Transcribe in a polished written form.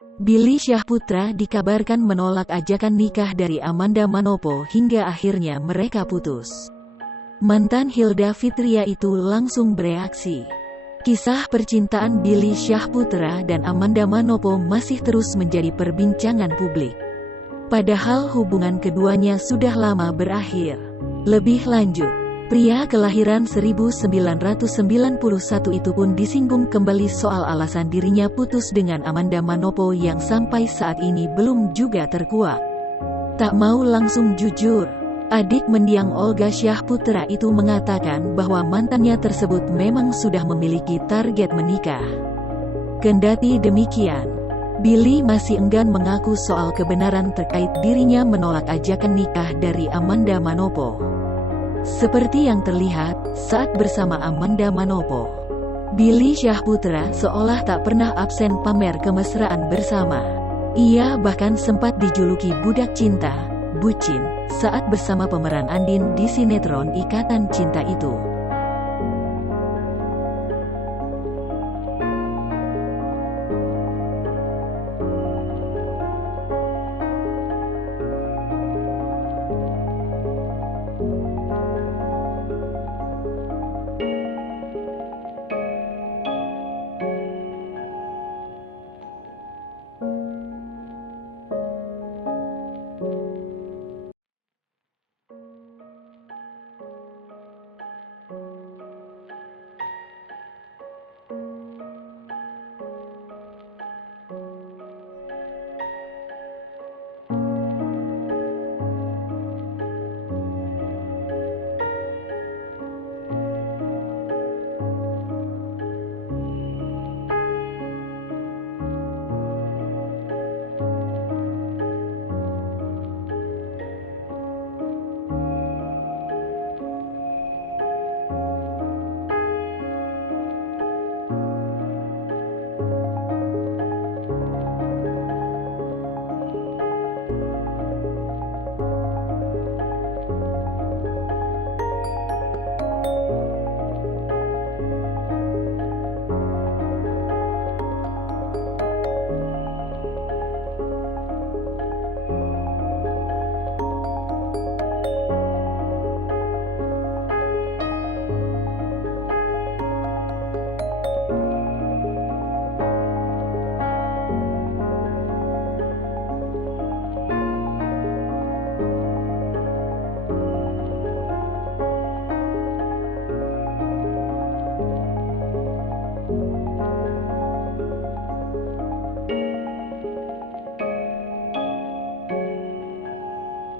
Billy Syahputra dikabarkan menolak ajakan nikah dari Amanda Manopo hingga akhirnya mereka putus. Mantan Hilda Fitria itu langsung bereaksi. Kisah percintaan Billy Syahputra dan Amanda Manopo masih terus menjadi perbincangan publik. Padahal hubungan keduanya sudah lama berakhir. Lebih lanjut, pria kelahiran 1991 itu pun disinggung kembali soal alasan dirinya putus dengan Amanda Manopo yang sampai saat ini belum juga terkuak. Tak mau langsung jujur, adik mendiang Olga Syahputra itu mengatakan bahwa mantannya tersebut memang sudah memiliki target menikah. Kendati demikian, Billy masih enggan mengaku soal kebenaran terkait dirinya menolak ajakan nikah dari Amanda Manopo. Seperti yang terlihat saat bersama Amanda Manopo, Billy Syahputra seolah tak pernah absen pamer kemesraan bersama. Ia bahkan sempat dijuluki budak cinta, bucin, saat bersama pemeran Andin di sinetron Ikatan Cinta itu.